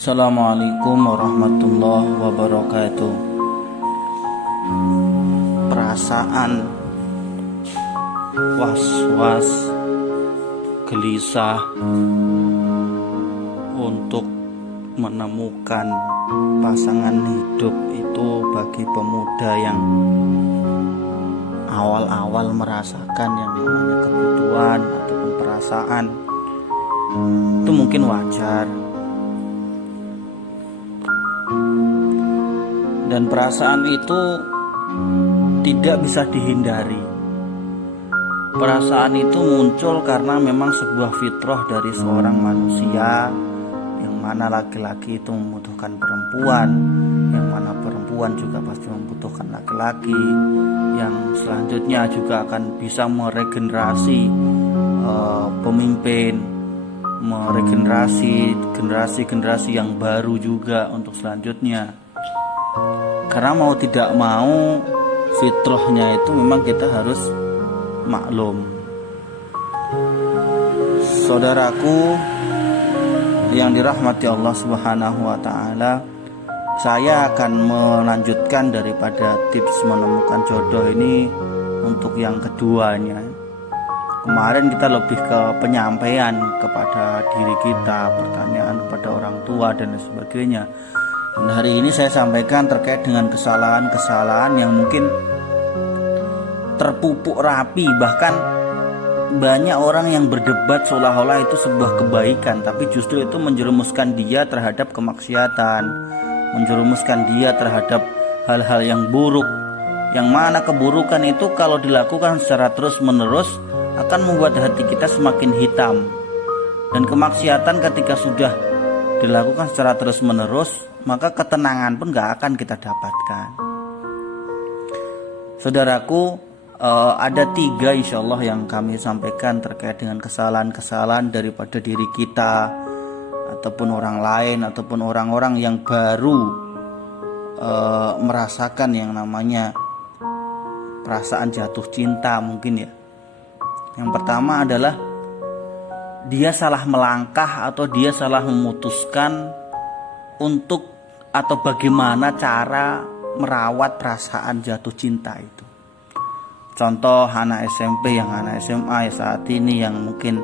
Assalamualaikum warahmatullahi wabarakatuh. Perasaan was-was, gelisah untuk menemukan pasangan hidup itu bagi pemuda yang awal-awal merasakan yang namanya kebutuhan ataupun perasaan itu mungkin wajar. Dan perasaan itu tidak bisa dihindari. Perasaan itu muncul karena memang sebuah fitrah dari seorang manusia, yang mana laki-laki itu membutuhkan perempuan, yang mana perempuan juga pasti membutuhkan laki-laki, yang selanjutnya juga akan bisa meregenerasi pemimpin, meregenerasi generasi-generasi yang baru juga untuk selanjutnya. Karena mau tidak mau fitrahnya itu memang kita harus maklum. Saudaraku yang dirahmati Allah Subhanahu wa taala, saya akan melanjutkan daripada tips menemukan jodoh ini untuk yang keduanya. Kemarin kita lebih ke penyampaian kepada diri kita, pertanyaan kepada orang tua dan sebagainya. Dan hari ini saya sampaikan terkait dengan kesalahan-kesalahan yang mungkin terpupuk rapi, bahkan banyak orang yang berdebat seolah-olah itu sebuah kebaikan, tapi justru itu menjerumuskan dia terhadap kemaksiatan, menjerumuskan dia terhadap hal-hal yang buruk, yang mana keburukan itu kalau dilakukan secara terus-menerus akan membuat hati kita semakin hitam. Dan kemaksiatan ketika sudah dilakukan secara terus-menerus, maka ketenangan pun gak akan kita dapatkan. Saudaraku, ada 3 insya Allah yang kami sampaikan terkait dengan kesalahan-kesalahan daripada diri kita ataupun orang lain ataupun orang-orang yang baru merasakan yang namanya perasaan jatuh cinta mungkin ya. Yang pertama adalah dia salah melangkah atau dia salah memutuskan untuk atau bagaimana cara merawat perasaan jatuh cinta itu. Contoh anak SMP yang anak SMA saat ini yang mungkin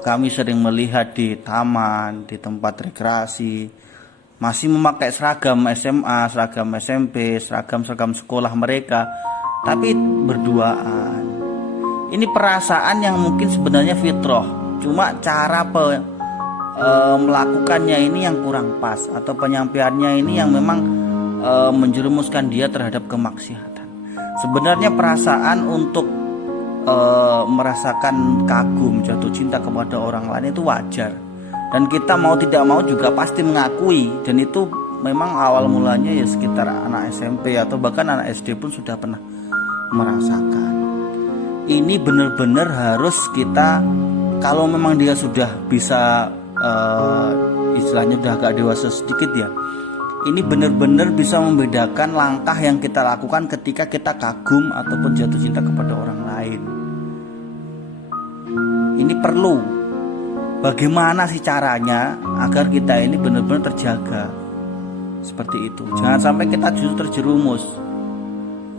kami sering melihat di taman, di tempat rekreasi, masih memakai seragam SMA, seragam SMP, seragam sekolah mereka, tapi berduaan. Ini perasaan yang mungkin sebenarnya fitrah, cuma cara melakukannya ini yang kurang pas, atau penyampaiannya ini yang memang menjerumuskan dia terhadap kemaksiatan. Sebenarnya perasaan untuk merasakan kagum, jatuh cinta kepada orang lain itu wajar, dan kita mau tidak mau juga pasti mengakui, dan itu memang awal mulanya ya sekitar anak SMP atau bahkan anak SD pun sudah pernah merasakan. Ini benar-benar harus kita, kalau memang dia sudah bisa istilahnya udah agak dewasa sedikit ya, ini benar-benar bisa membedakan langkah yang kita lakukan ketika kita kagum ataupun jatuh cinta kepada orang lain. Ini perlu bagaimana sih caranya agar kita ini benar-benar terjaga seperti itu, jangan sampai kita justru terjerumus.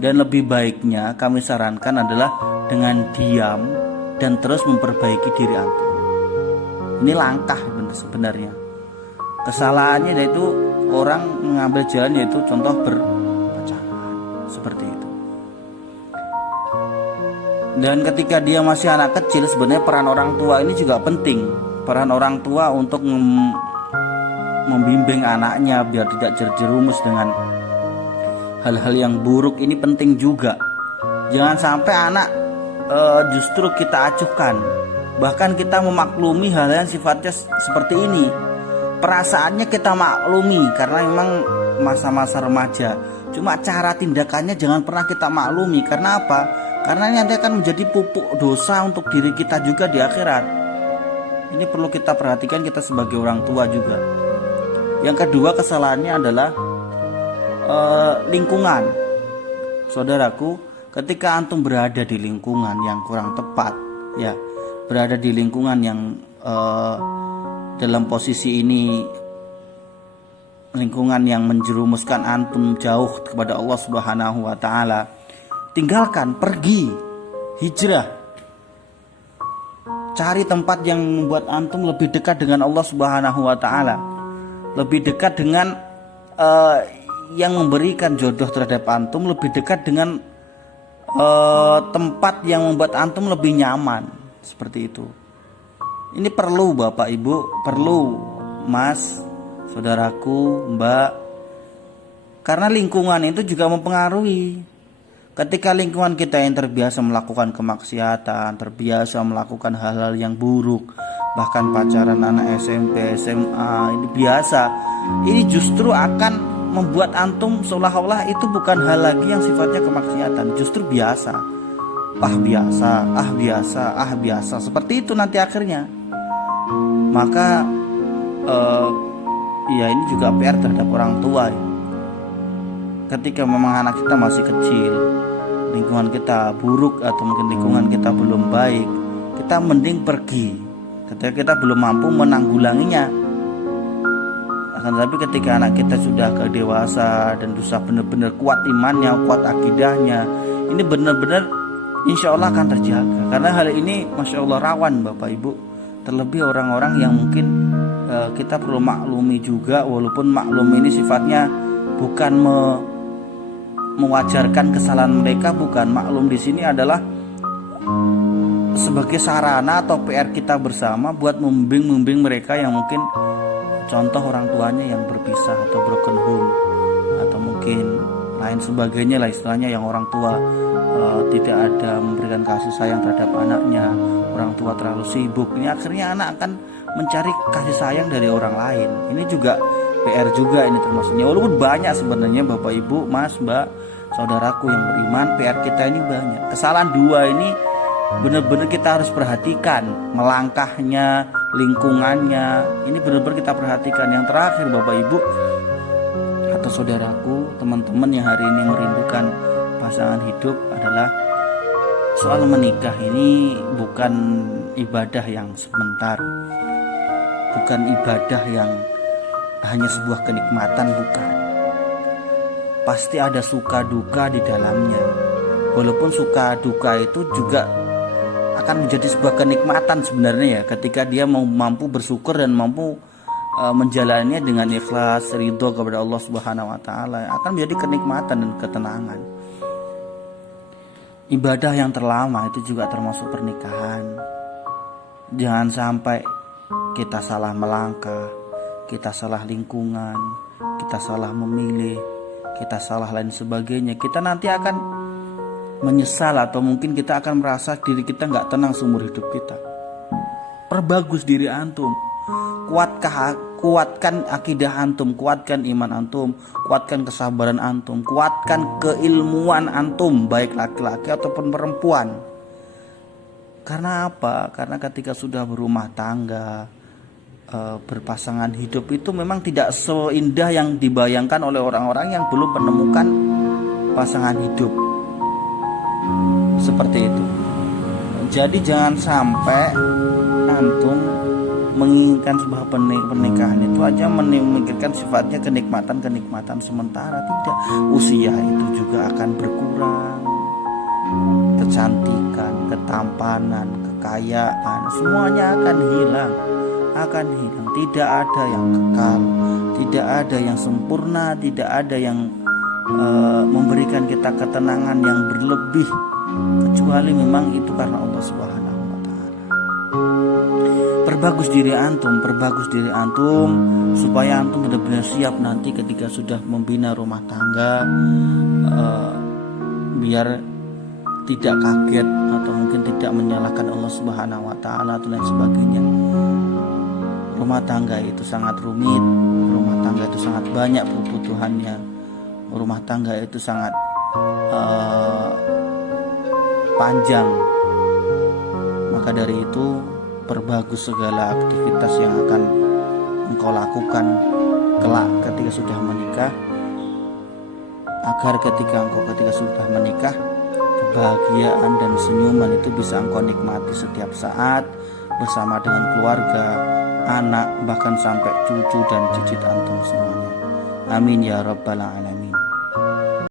Dan lebih baiknya kami sarankan adalah dengan diam dan terus memperbaiki diri antum. Ini langkah sebenarnya. Kesalahannya yaitu orang mengambil jalan yaitu contoh berpacaran seperti itu. Dan ketika dia masih anak kecil, sebenarnya peran orang tua ini juga penting. Peran orang tua untuk membimbing anaknya biar tidak terjerumus dengan hal-hal yang buruk ini penting juga. Jangan sampai anak justru kita acuhkan, bahkan kita memaklumi hal yang sifatnya seperti ini. Perasaannya kita maklumi karena memang masa-masa remaja, cuma cara tindakannya jangan pernah kita maklumi. Karena apa? Karena ini nanti akan menjadi pupuk dosa untuk diri kita juga di akhirat. Ini perlu kita perhatikan, kita sebagai orang tua juga. Yang kedua kesalahannya adalah lingkungan. Saudaraku, ketika antum berada di lingkungan yang kurang tepat, ya, berada di lingkungan yang dalam posisi ini lingkungan yang menjerumuskan antum jauh kepada Allah Subhanahu wa taala, tinggalkan, pergi, hijrah. Cari tempat yang membuat antum lebih dekat dengan Allah Subhanahu wa taala, lebih dekat dengan yang memberikan jodoh terhadap antum, lebih dekat dengan tempat yang membuat antum lebih nyaman. Seperti itu. Ini perlu Bapak Ibu, perlu Mas, saudaraku, Mbak. Karena lingkungan itu juga mempengaruhi. Ketika lingkungan kita yang terbiasa melakukan kemaksiatan, terbiasa melakukan hal-hal yang buruk, bahkan pacaran anak SMP, SMA, ini biasa. Ini justru akan membuat antum seolah-olah itu bukan hal lagi yang sifatnya kemaksiatan, justru biasa. Biasa. Seperti itu nanti akhirnya. Maka ya ini juga PR terhadap orang tua ya. Ketika memang anak kita masih kecil, lingkungan kita buruk atau mungkin lingkungan kita belum baik, kita mending pergi ketika kita belum mampu menanggulanginya. Akan tetapi ketika anak kita sudah dewasa dan sudah benar-benar kuat imannya, kuat akidahnya, ini benar-benar insya Allah akan terjaga. Karena hal ini Masya Allah rawan Bapak Ibu. Terlebih orang-orang yang mungkin kita perlu maklumi juga, walaupun maklum ini sifatnya bukan mewajarkan kesalahan mereka, bukan. Maklum di sini adalah sebagai sarana atau PR kita bersama buat membimbing mereka yang mungkin contoh orang tuanya yang berpisah atau broken home atau mungkin lain sebagainya lah istilahnya, yang orang tua tidak ada memberikan kasih sayang terhadap anaknya, orang tua terlalu sibuk. Ini akhirnya anak akan mencari kasih sayang dari orang lain. Ini juga PR juga ini termasuknya. Walaupun banyak sebenarnya Bapak Ibu, Mas, Mbak, saudaraku yang beriman, PR kita ini banyak. Kesalahan dua ini benar-benar kita harus perhatikan, melangkahnya, lingkungannya. Ini benar-benar kita perhatikan. Yang terakhir Bapak Ibu atau saudaraku, teman-teman yang hari ini merindukan pasangan hidup adalah soal menikah ini bukan ibadah yang sebentar, bukan ibadah yang hanya sebuah kenikmatan, bukan. Pasti ada suka duka di dalamnya. Walaupun suka duka itu juga akan menjadi sebuah kenikmatan sebenarnya ya, ketika dia mau mampu bersyukur dan mampu menjalaninya dengan ikhlas, ridho kepada Allah Subhanahu wa taala, akan menjadi kenikmatan dan ketenangan. Ibadah yang terlama itu juga termasuk pernikahan. Jangan sampai kita salah melangkah, kita salah lingkungan, kita salah memilih, kita salah lain sebagainya. Kita nanti akan menyesal atau mungkin kita akan merasa diri kita nggak tenang seumur hidup kita. Perbagus diri antum, kuatkan akidah antum, kuatkan iman antum, kuatkan kesabaran antum, kuatkan keilmuan antum, baik laki-laki ataupun perempuan. Karena apa? Karena ketika sudah berumah tangga, berpasangan hidup itu memang tidak seindah yang dibayangkan oleh orang-orang yang belum menemukan pasangan hidup. Seperti itu. Jadi jangan sampai antum menginginkan sebuah pernikahan itu aja memikirkan sifatnya kenikmatan sementara. Tidak, usia itu juga akan berkurang, kecantikan, ketampanan, kekayaan, semuanya akan hilang. Tidak ada yang kekal, tidak ada yang sempurna, tidak ada yang memberikan kita ketenangan yang berlebih, kecuali memang itu karena Allah Subhanahu wa taala. Perbagus diri antum supaya antum benar-benar siap nanti ketika sudah membina rumah tangga, biar tidak kaget atau mungkin tidak menyalahkan Allah Subhanahu wa taala atau lain sebagainya. Rumah tangga itu sangat rumit, rumah tangga itu sangat banyak kebutuhannya, rumah tangga itu sangat panjang. Maka dari itu perbagus segala aktivitas yang akan engkau lakukan kelak ketika sudah menikah, agar ketika sudah menikah, kebahagiaan dan senyuman itu bisa engkau nikmati setiap saat bersama dengan keluarga, anak, bahkan sampai cucu dan cicit antum semuanya. Amin ya rabbal alamin.